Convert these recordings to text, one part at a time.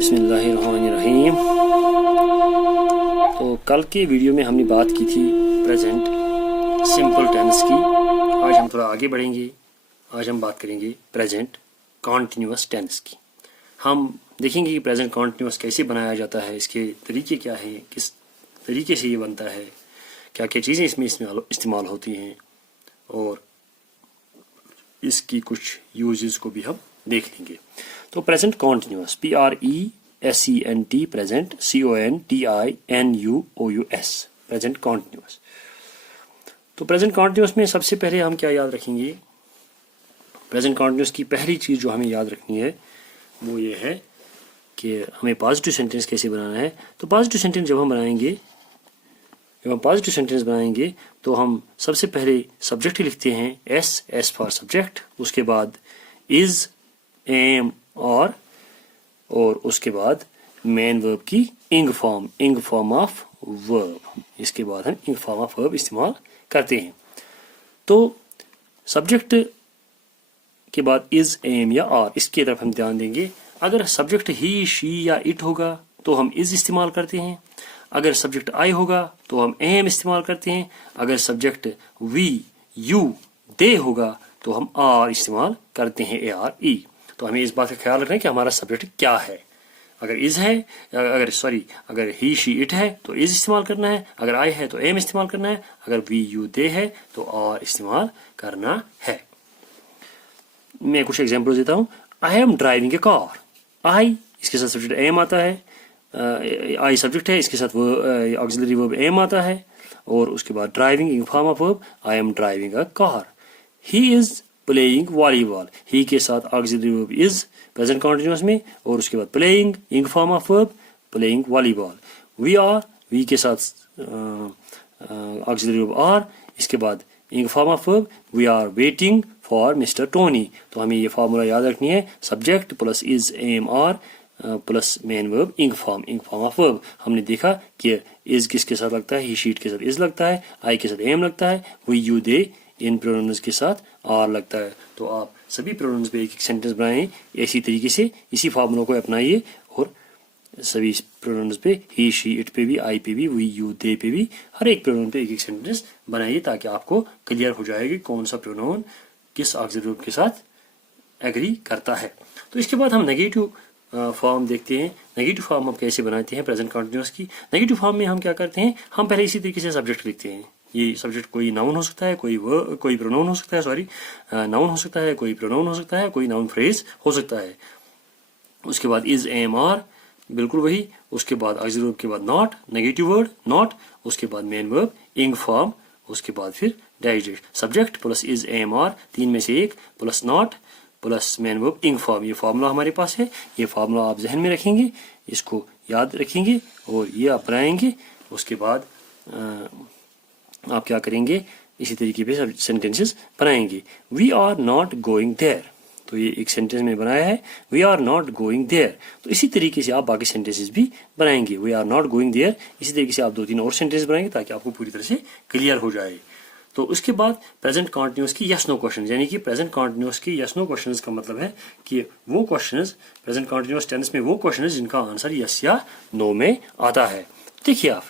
बिस्मिल्लाहिर्रहमानिर्रहीम। तो कल के वीडियो में हमने बात की थी प्रेजेंट सिंपल टेंस की। आज हम थोड़ा आगे बढ़ेंगे। आज हम बात करेंगे प्रेजेंट कॉन्टिन्यूअस टेंस की। हम देखेंगे कि प्रेजेंट कॉन्टिन्यूअस कैसे बनाया जाता है, इसके तरीके क्या हैं, किस तरीके से ये बनता है, क्या क्या चीज़ें इसमें इस्तेमाल होती हैं, और इसकी कुछ यूजेस को भी हम देख लेंगे। तो present continuous, PRESENT, present CONTINUOUS, present continuous. तो प्रेजेंट कॉन्टिन्यूअस में सबसे पहले हम क्या याद रखेंगे? प्रेजेंट कॉन्टिन्यूअस की पहली चीज़ जो हमें याद रखनी है वो ये है कि हमें पॉजिटिव सेंटेंस कैसे बनाना है। तो पॉजिटिव सेंटेंस जब हम पॉजिटिव सेंटेंस बनाएंगे तो हम सबसे पहले सब्जेक्ट ही लिखते हैं, S फॉर सब्जेक्ट, उसके बाद इज, एम, और उसके बाद मेन वर्ब की इंग फॉर्म ऑफ वर्ब। इसके बाद हम इंग फॉर्म ऑफ वर्ब इस्तेमाल करते हैं। तो सब्जेक्ट के बाद इज, एम या आर, इसकी तरफ हम ध्यान देंगे। अगर सब्जेक्ट ही, शी या इट होगा तो हम इज इस्तेमाल करते हैं। अगर सब्जेक्ट आई होगा तो हम एम इस्तेमाल करते हैं। अगर सब्जेक्ट वी, यू, दे होगा तो हम आर इस्तेमाल करते हैं, ARE। तो हमें इस बात का ख्याल रखना है कि हमारा सब्जेक्ट क्या है। अगर इज है, अगर ही, शी, इट है तो इज इस्तेमाल करना है। अगर आई है तो एम इस्तेमाल करना है। अगर वी, यू, दे है तो आर इस्तेमाल करना है। मैं कुछ एग्जांपल देता हूँ। I am driving a car. I, इसके साथ सब्जेक्ट एम आता है। आई सब्जेक्ट है, इसके साथ ऑक्सिलरी वर्ब एम आता है, और उसके बाद driving in form of verb, I am driving a car. He is playing volleyball. He के साथ auxiliary verb is present continuous में, और उसके बाद playing in form of verb, playing volleyball. We are, we के साथ ऑक्सिलरी वर्ब आर, इसके बाद in form of verb, we are waiting for Mr Tony. तो हमें ये फार्मूला याद रखनी है, subject plus is, am, are plus main verb ing form of verb. हमने देखा कि इज किसके साथ लगता है, ही, शीट के साथ इज लगता है, आई के साथ एम लगता है, वी, यू, दे इन प्रोनाउंस के साथ आर लगता है। तो आप सभी प्रोनाउंस पे एक सेंटेंस बनाएं इसी तरीके से, इसी फार्मूला को अपनाइए, और सभी प्रोनाउंस पे, ही, शी, इट पे भी, आई पे भी, वी, यू, दे पे भी, हर एक प्रोनाउन पे एक एक सेंटेंस बनाइए, ताकि आपको क्लियर हो जाएगी कौन सा प्रोनाउन किस ऑक्सिलरी वर्ब के साथ एग्री करता है। तो इसके बाद हम नेगेटिव फॉर्म देखते हैं। नेगेटिव फॉर्म हम कैसे बनाते हैं प्रेजेंट कॉन्टिन्यूअस की। नेगेटिव फॉर्म में हम क्या करते हैं, हम पहले इसी तरीके से सब्जेक्ट लिखते हैं। ये सब्जेक्ट कोई नाउन हो सकता है, कोई प्रोनाउन हो सकता है, नाउन हो सकता है, कोई प्रोनाउन हो सकता है, कोई नाउन फ्रेज हो सकता है। उसके बाद इज, एम, आर, बिल्कुल वही। उसके बाद ऑक्सिलरी वर्ब के बाद नॉट, नेगेटिव वर्ड नॉट, उसके बाद मेन वर्ब इंग फॉर्म, उसके बाद फिर digest. Subject plus is, am, are, तीन में से एक, plus not plus main verb ing form. ये फार्मूला हमारे पास है। ये फार्मूला आप जहन में रखेंगे, इसको याद रखेंगे और ये आप बनाएंगे। उसके बाद आप क्या करेंगे, इसी तरीके पे सेंटेंसेस बनाएंगे। We are not going there, तो ये एक सेंटेंस में बनाया है, we are not going there. तो इसी तरीके से आप बाकी सेंटेंसेस भी बनाएंगे। We are not going there, इसी तरीके से आप 2-3 और सेंटेंस बनाएंगे ताकि आपको पूरी तरह से क्लियर हो जाए। तो उसके बाद प्रेजेंट कॉन्टिन्यूअस की यस नो क्वेश्चन, यानी कि प्रेजेंट कॉन्टिन्यूअस की यस नो क्वेश्चन का मतलब है कि वो क्वेश्चन प्रेजेंट कॉन्टिन्यूअस टेंस में वो क्वेश्चन जिनका आंसर यस या नो में आता है। देखिए आप,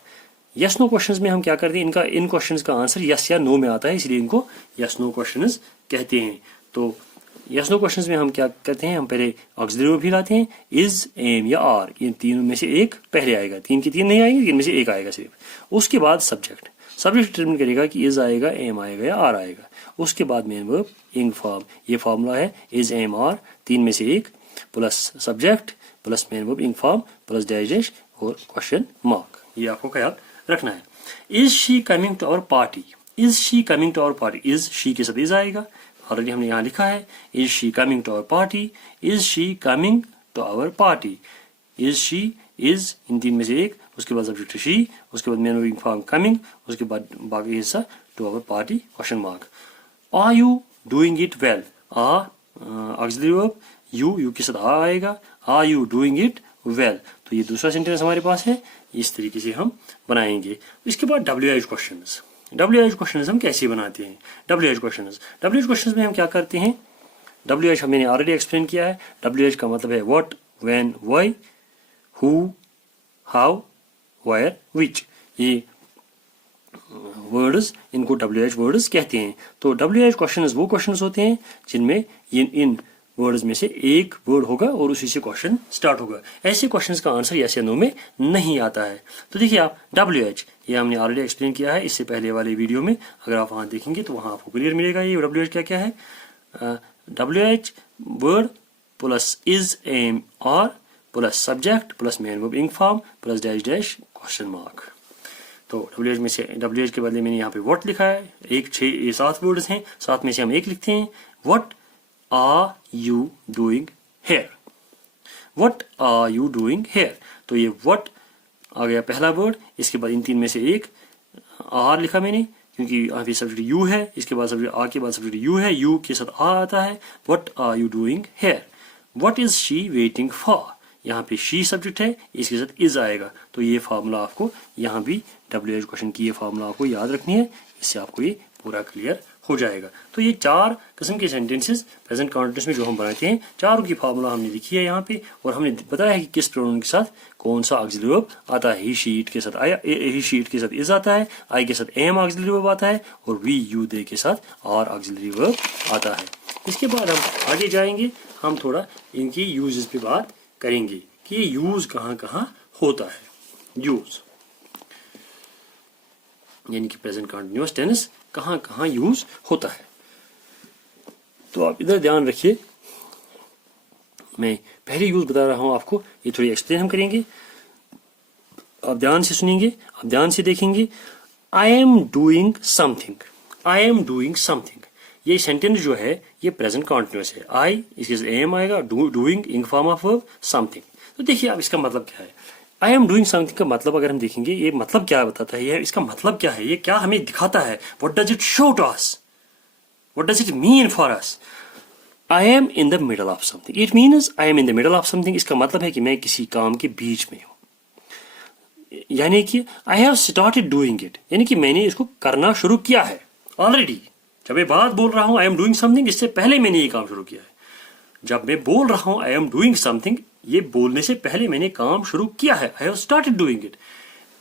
यस नो क्वेश्चंस में हम क्या करते हैं, इन क्वेश्चंस का आंसर यस या नो में आता है, इसलिए इनको यस नो क्वेश्चंस कहते हैं। तो यस नो क्वेश्चंस में हम क्या करते हैं, हम पहले ऑक्सिलरी वर्ब भी लाते हैं, इज, एम या आर, इन तीनों में से एक पहले आएगा, तीन की तीन नहीं आएंगे, इनमें से एक आएगा सिर्फ। उसके बाद सब्जेक्ट डिटरमिन करेगा कि इज आएगा, एम आएगा या आर आएगा। उसके बाद मेन वर्ब इंग फॉर्म, ये फॉर्मूला है, इज, एम, आर, तीन में से एक, plus subject plus main verb ing form plus digest और क्वेश्चन मार्क। ये आपको ख्याल रखना है। Is she coming to our party, is she coming to our party, is, she के साथ इज आएगा, ऑलरेडी हमने यहाँ लिखा है, is she coming to our party, is she coming to our party, is she, is, इन तीन में से एक, उसके बाद सब्जेक्ट शी, उसके बाद मेन वर्ब फॉर्म कमिंग, उसके बाद बाकी हिस्सा to our party question mark. Are you doing it well, auxiliary verb, you के साथ आ आएगा, are you doing it well. तो ये दूसरा सेंटेंस हमारे पास है, इस तरीके से हम बनाएंगे। इसके बाद WH क्वेश्चंस, WH क्वेश्चंस हम कैसे बनाते हैं। WH क्वेश्चंस में हम क्या करते हैं, WH मैंने ऑलरेडी एक्सप्लेन किया है। WH का मतलब है what, when, why, who, how, where, which, ये वर्ड्स, इनको WH वर्ड्स कहते हैं। तो WH क्वेश्चंस वो क्वेश्चंस होते हैं जिनमें इन वर्ड्स में से एक वर्ड होगा और उसी से क्वेश्चन स्टार्ट होगा। ऐसे क्वेश्चंस का आंसर यस या नो में नहीं आता है। तो देखिए आप WH, ये हमने ऑलरेडी एक्सप्लेन किया है इससे पहले वाले वीडियो में, अगर आप वहां देखेंगे तो वहां आपको क्लियर मिलेगा ये WH क्या क्या है। WH word plus is, am, are plus subject plus main verb ing form plus dash dash question mark. तो WH में से WH के बदले मैंने यहाँ पे व्हाट लिखा है। 7 वर्ड्स हैं, 7 में से हम एक लिखते हैं। What are you doing here, what are you doing here. तो ये व्हाट आ गया पहला वर्ड, इसके बाद इन 3 में से एक आर लिखा मैंने क्योंकि यहाँ पे सब्जेक्ट यू है, इसके बाद सब्जेक्ट आर के बाद सब्जेक्ट यू है, यू के साथ आ आता है। What are you doing here. What is she waiting for, यहाँ पे शी सब्जेक्ट है, इसके साथ इज आएगा। तो ये फार्मूला आपको यहाँ भी WH क्वेश्चन की ये फार्मूला आपको याद रखनी है, इससे आपको ये पूरा क्लियर हो जाएगा। तो ये 4 किस्म के सेंटेंसेस प्रेजेंट कॉन्टिन्यूअस में जो हम बनाते हैं, चारों की फार्मूला हमने लिखी है यहाँ पे, और हमने बताया है कि किस प्रोनाउन के साथ कौन सा ऑक्सिलरी वर्ब आता है। ही शीट के साथ आया, ही शीट के साथ इज आता है, आई के साथ एम ऑक्सिलरी वर्ब आता है, और वी यू दे के साथ आर ऑक्सिलरी वर्ब आता है। इसके बाद हम आगे जाएंगे, हम थोड़ा इनकी यूजेस पे बात करेंगे कि ये यूज कहाँ कहाँ होता है। यूज यानी कि प्रेजेंट कंटिन्यूअस टेंस कहाँ कहाँ यूज होता है। तो आप इधर ध्यान रखिए, मैं पहले यूज बता रहा हूं आपको, ये थोड़ी एक्सप्लेन हम करेंगे, आप ध्यान से सुनेंगे, आप ध्यान से देखेंगे। I am doing something, I am doing something, ये सेंटेंस जो है ये प्रेजेंट कंटिन्यूअस है। आई, इसके साथ एम आएगा, डूइंग इंग फॉर्म ऑफ वर्ब समथिंग। तो देखिए आप इसका मतलब क्या है। आई एम डूइंग समथिंग का मतलब अगर हम देखेंगे, ये मतलब क्या बताता है, ये इसका मतलब क्या है, ये क्या हमें दिखाता है। What does it show to us, what does it mean for us. I am in the middle of something, it means I am in the middle of something. इसका मतलब है कि मैं किसी काम के बीच में हूं, यानी कि I have started doing it, यानी कि मैंने इसको करना शुरू किया है ऑलरेडी। जब मैं बात बोल रहा हूं आई एम डूइंग समथिंग, इससे पहले मैंने ये काम शुरू किया है। जब मैं बोल रहा हूं आई एम डूइंग समथिंग, ये बोलने से पहले मैंने काम शुरू किया है। I have started doing it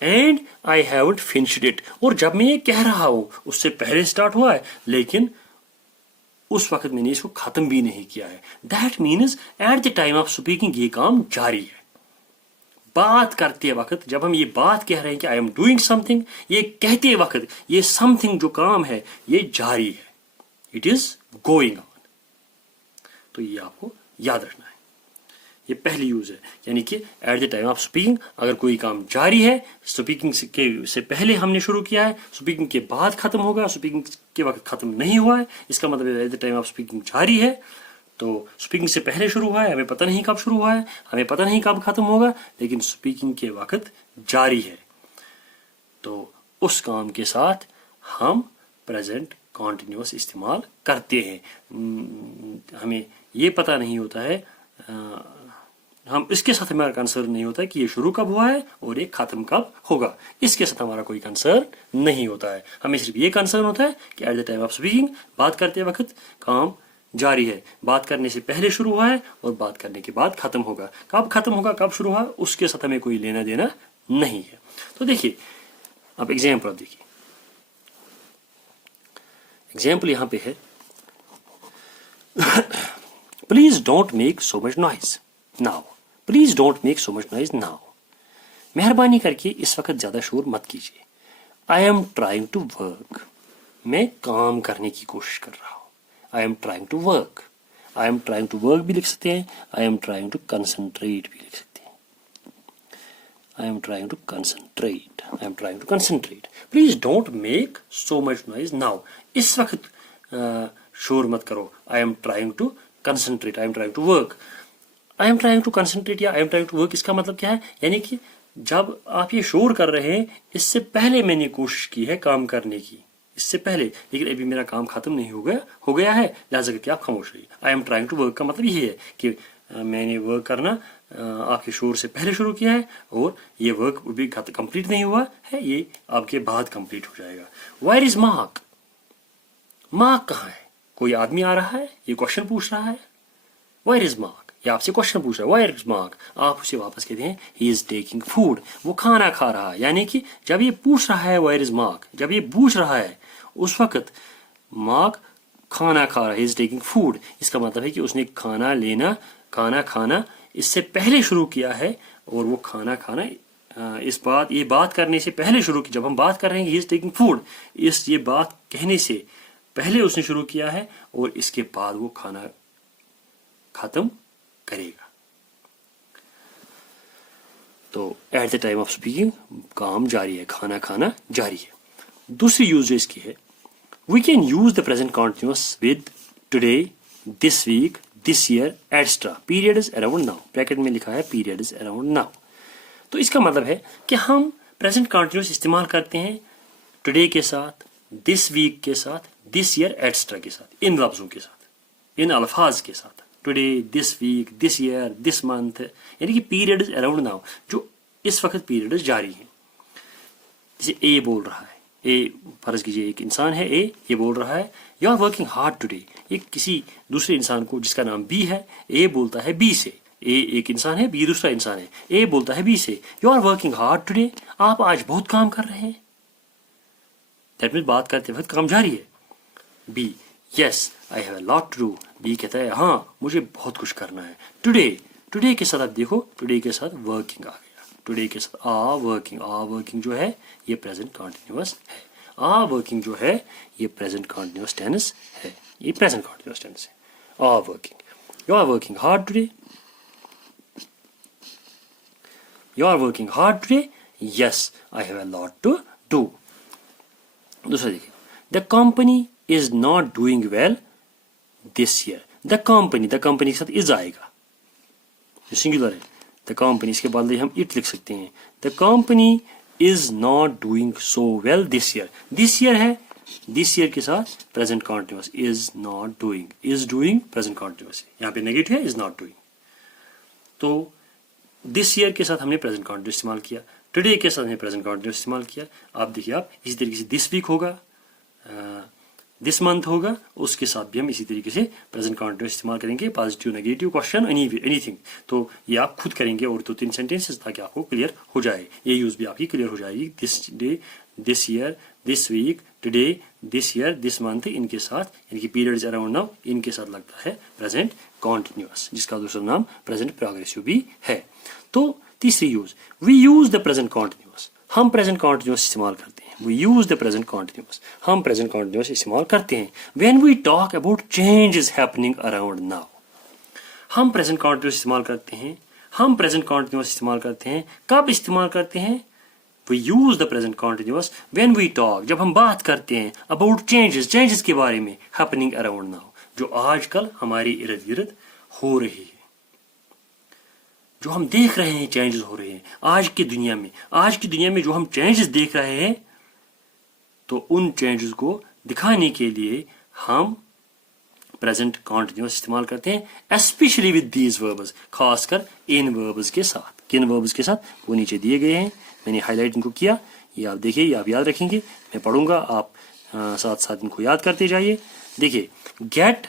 and I haven't finished it. और जब मैं ये कह रहा हूं उससे पहले स्टार्ट हुआ है, लेकिन उस वक्त मैंने इसको खत्म भी नहीं किया है। That means at the time of speaking ये काम जारी है। बात करते वक्त जब हम ये बात कह रहे हैं कि आई एम डूइंग समथिंग, ये कहते वक्त ये समथिंग जो काम है ये जारी है, इट इज गोइंग ऑन। तो ये आपको याद रखना है। ये पहली यूज है, यानी कि at the time of speaking, अगर कोई काम जारी है, स्पीकिंग से पहले हमने शुरू किया है, स्पीकिंग के बाद खत्म होगा, स्पीकिंग के वक्त खत्म नहीं हुआ है, इसका मतलब at the time of speaking जारी है। तो स्पीकिंग से पहले शुरू हुआ है, हमें पता नहीं कब शुरू हुआ है, हमें पता नहीं कब खत्म होगा, लेकिन स्पीकिंग के वक्त जारी है। तो उस काम के साथ हम प्रेजेंट कॉन्टिन्यूअस इस्तेमाल करते हैं। हमें ये पता नहीं होता है, हम इसके साथ हमारा कंसर्न नहीं होता है कि ये शुरू कब हुआ है और ये खत्म कब होगा, इसके साथ हमारा कोई कंसर्न नहीं होता है। हमें सिर्फ ये कंसर्न होता है कि at the time of speaking, बात करते वक्त काम जारी है, बात करने से पहले शुरू हुआ है और बात करने के बाद खत्म होगा। कब खत्म होगा, कब शुरू हुआ, उसके साथ हमें कोई लेना देना नहीं है। तो देखिए अब एग्जाम्पल देखिए, एग्जाम्पल यहां पे है please don't make so much noise now, please don't make so much noise now. मेहरबानी करके इस वक्त ज्यादा शोर मत कीजिए। I am trying to work, मैं काम करने की कोशिश कर रहा हूं। I am trying to work, I am trying to work भी लिख सकते हैं, I am trying to concentrate भी लिख सकते हैं। I am trying to concentrate, I am trying to concentrate. Please don't make so much noise now, इस वक्त शोर मत करो। I am trying to concentrate, I am trying to work. I am trying to concentrate या I am trying to work, इसका मतलब क्या है, यानी कि जब आप ये शोर कर रहे हैं, इससे पहले मैंने कोशिश की है काम करने की, इससे पहले, लेकिन अभी मेरा काम खत्म नहीं हो गया है, लिहाजा करके आप खामोश रहिए। I am trying to work का मतलब ये है कि मैंने वर्क करना आपके शोर से पहले शुरू किया है और ये वर्क अभी कंप्लीट नहीं हुआ है, ये आपके बाद कंप्लीट हो जाएगा। वेयर इज मार्क, मार्क कहाँ है, कोई आदमी आ रहा है, ये क्वेश्चन पूछ रहा है। वेयर इज मार्क, ये आपसे क्वेश्चन पूछ रहा है वेयर इज मार्क, आप उसे वापस कहते हैं ही इज टेकिंग फूड, वो खाना खा रहा है। यानी कि जब ये पूछ रहा है वेयर इज मार्क, जब ये पूछ रहा है उस वक्त मार्क खाना खा रहा है, ही इज टेकिंग फूड, इसका मतलब है कि उसने खाना लेना, खाना खाना इससे पहले शुरू किया है, और वो खाना खाना ये बात करने से पहले शुरू की। जब हम बात कर रहे हैं ही इज टेकिंग फूड, ये बात कहने से पहले उसने शुरू किया है, और इसके बाद वो खाना खत्म करेगा। तो at the time of speaking काम जारी है, खाना खाना जारी है। दूसरी यूज जो इसकी है, we can use the present continuous with today, this week, this year extra, period is around now, bracket में लिखा है पीरियड इज अराउंड नाउ। तो इसका मतलब है कि हम प्रेजेंट कॉन्टिन्यूअस इस्तेमाल करते हैं टुडे के साथ, दिस वीक के साथ, दिस ईयर एक्स्ट्रा के साथ, इन लफ्जों के साथ, इन अल्फाज के साथ। Today, this week, this year, this month, यानी कि पीरियड इज अराउंड नाउ, जो इस वक्त पीरियड जारी है। जैसे ए बोल रहा है, ए फर्ज कीजिए एक इंसान है ए, ये बोल रहा है you are working hard today, ये किसी दूसरे इंसान को जिसका नाम बी है, ए बोलता है बी से, ए एक इंसान है, बी दूसरा इंसान है, ए बोलता है बी से you are working hard today, आप आज बहुत काम कर रहे हैं। दैट मीन्स बात करते वक्त काम जारी है। B, yes I have a lot to do, B कहता है हाँ मुझे बहुत कुछ करना है। टुडे, टुडे के साथ आप देखो, टुडे के साथ वर्किंग आ गया, टुडे के साथ आ वर्किंग जो है ये प्रेजेंट कॉन्टिन्यूअस है, आ वर्किंग जो है ये प्रेजेंट कॉन्टिन्यूअस टेंस है, ये प्रेजेंट कॉन्टिन्यूअस टेंस है। Are working, you are working hard today, you are working hard today, yes I have a lot to do. दूसरा देखिए, the company is not doing well this year, the company के साथ is आएगा, जो singular है, the company, इसके बाद हम इट लिख सकते हैं, the company is not doing so well this year, this year है, दिस ईयर के साथ present continuous, is not doing, is doing present continuous, यहाँ पे नेगेटिव है, इज नॉट डूइंग। तो दिस ईयर के साथ हमने प्रेजेंट कॉन्टिन्यूअस इस्तेमाल किया, टुडे के साथ हमने प्रेजेंट कॉन्टिन्यूअस इस्तेमाल किया। आप देखिए, आप इसी तरीके से दिस वीक होगा, दिस मंथ होगा, उसके साथ भी हम इसी तरीके से प्रेजेंट कॉन्टिन्यूअस इस्तेमाल करेंगे, पॉजिटिव नेगेटिव क्वेश्चन एनीथिंग। तो ये आप खुद करेंगे और 2-3 सेंटेंसेस, ताकि आपको क्लियर हो जाए, ये यूज भी आपकी क्लियर हो जाएगी। This day, this year, this week, today, this year, this month, इनके साथ यानी कि पीरियड्स अराउंड नाउ, इनके साथ लगता है प्रेजेंट कॉन्टिन्यूअस, जिसका दूसरा नाम प्रेजेंट प्रोग्रेसिव भी है। तो तीसरी use, we use the present continuous, हम प्रेजेंट कॉन्टिन्यूअस इस्तेमाल करते हैं, we use the present continuous, हम present continuous इस्तेमाल करते हैं when we talk about changes happening around now, हम present continuous इस्तेमाल करते हैं, हम present continuous इस्तेमाल करते हैं, कब इस्तेमाल करते हैं? we use the present continuous when we talk, जब हम बात करते हैं about changes के बारे में, happening around now, जो आजकल हमारे इर्द गिर्द हो रही है, जो हम देख रहे हैं चेंजेस हो रहे हैं आज की दुनिया में जो हम चेंजेस देख रहे हैं, तो उन चेंजेस को दिखाने के लिए हम प्रेजेंट कॉन्टिन्यूअस इस्तेमाल करते हैं, स्पेशली विद दीज वर्ब्स, खासकर इन वर्ब्स के साथ। किन वर्ब्स के साथ? वो नीचे दिए गए हैं, मैंने हाईलाइट इनको किया, ये आप देखिए, ये आप याद रखेंगे, मैं पढ़ूंगा, आप साथ साथ इनको याद करते जाइए। देखिए, get,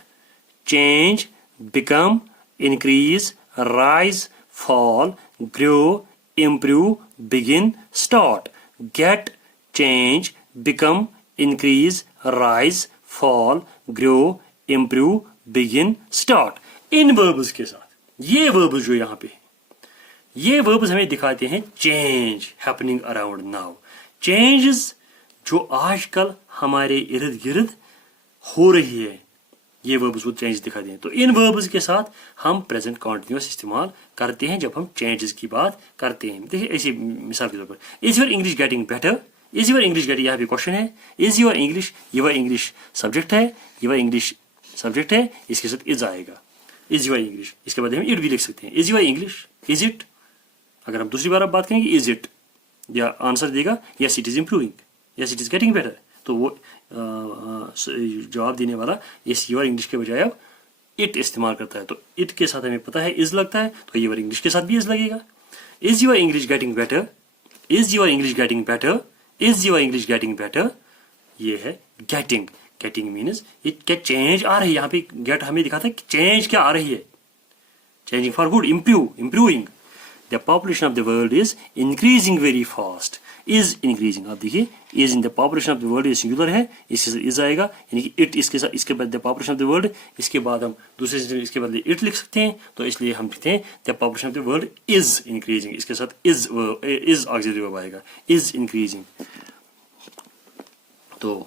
change, become, increase, rise, fall, grow, improve, begin, start. Get, change, become, increase, rise, fall, grow, improve, begin, start, इन verbs के साथ। ये verbs जो यहाँ पे है, ये verbs हमें दिखाते हैं change happening around now, changes जो आजकल हमारे इर्द गिर्द हो रही है, ये verbs वो changes दिखाते हैं। तो इन verbs के साथ हम present continuous इस्तेमाल करते हैं जब हम changes की बात करते हैं। देखिए, ऐसी मिसाल के तौर पर, is your English getting better? Is your English get, यहाँ पे क्वेश्चन है, इज यूर इंग्लिश सब्जेक्ट है, यूर इंग्लिश सब्जेक्ट है, इसके साथ इज आएगा, इज यूर इंग्लिश, इसके बाद हम इट भी लिख सकते हैं, is your English, is it. अगर हम दूसरी बार आप बात करेंगे इज इट, या आंसर देगा yes it is improving, yes it is getting better, तो वो जवाब देने वाला यस यूर इंग्लिश के बजाय अब इट इस्तेमाल करता है। तो इट के साथ हमें पता है इज लगता है, तो यूर इंग्लिश के साथ भी इज लगेगा। Is your English getting better, is your English getting better, is your English getting better, ये है गेटिंग। गेटिंग मीन्स ये क्या चेंज आ रही है, यहाँ पे गेट हमें दिखाता है कि चेंज क्या आ रही है, changing for good, improving. The population of the world is increasing very fast. Is increasing. आप देखिए is in the population of the world is singular है, इसके साथ is आएगा, यानी कि it इसके साथ, इसके बाद the population of the world, इसके बाद हम दूसरे sentence इसके बदले it लिख सकते हैं, तो इसलिए हम लिखते हैं the population of the world is increasing, इसके साथ is auxiliary verb आएगा, is increasing. तो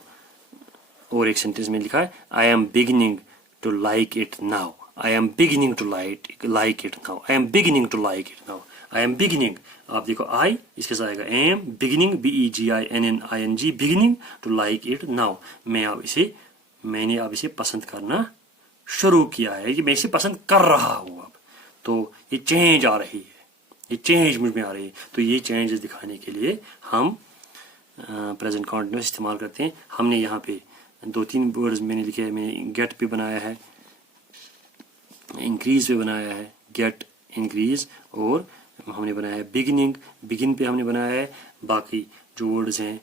और एक सेंटेंस में लिखा है I am beginning to like it now. I am beginning to like it now. I am beginning to like it now. I am beginning. आप देखो I इसके साथ आएगा am beginning beginning beginning to like it now. मैंने अब इसे पसंद करना शुरू किया है, कि मैं इसे पसंद कर रहा हूँ अब. तो ये चेंज आ रही है, ये चेंज मुझ में आ रही है. तो ये चेंजेस दिखाने के लिए हम प्रेजेंट कॉन्टिन्यूस इस्तेमाल करते हैं. हमने यहाँ पे 2-3 वर्ड्स मैंने लिखे हैं. मैंने गेट पे बनाया है, इंक्रीज पे बनाया है, गेट इंक्रीज, और हमने बनाया है बिगिनिंग, बिगिन पे हमने बनाया है. बाकी जो वर्ड्स हैं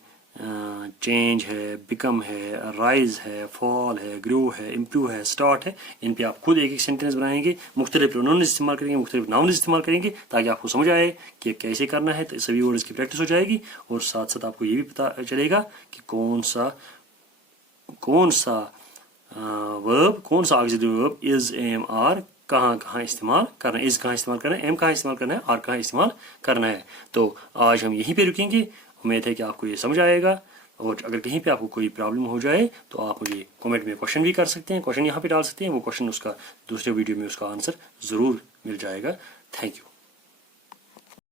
चेंज है, बिकम है, राइज है, फॉल है, ग्रो है, इम्प्रूव है, स्टार्ट है, इन पे आप खुद एक एक सेंटेंस बनाएंगे, मुख्तलिफ प्रोनाउन इस्तेमाल करेंगे, मुख्तलिफ नाउन इस्तेमाल करेंगे, ताकि आपको समझ आए कि कैसे करना है. तो सभी वर्ड्स की प्रैक्टिस हो जाएगी, और साथ साथ आपको ये भी पता चलेगा कि कौन सा वर्ब, कौन सा auxiliary verb is, am, are कहाँ इस्तेमाल करना है, इज कहाँ इस्तेमाल करना है, एम कहाँ इस्तेमाल करना है, आर कहाँ इस्तेमाल करना है. तो आज हम यहीं पे रुकेंगे. उम्मीद है कि आपको ये समझ आएगा, और अगर कहीं पे आपको कोई प्रॉब्लम हो जाए तो आप मुझे कमेंट में क्वेश्चन भी कर सकते हैं, क्वेश्चन यहाँ पे डाल सकते हैं. वो क्वेश्चन उसका दूसरे वीडियो में उसका आंसर ज़रूर मिल जाएगा. Thank you.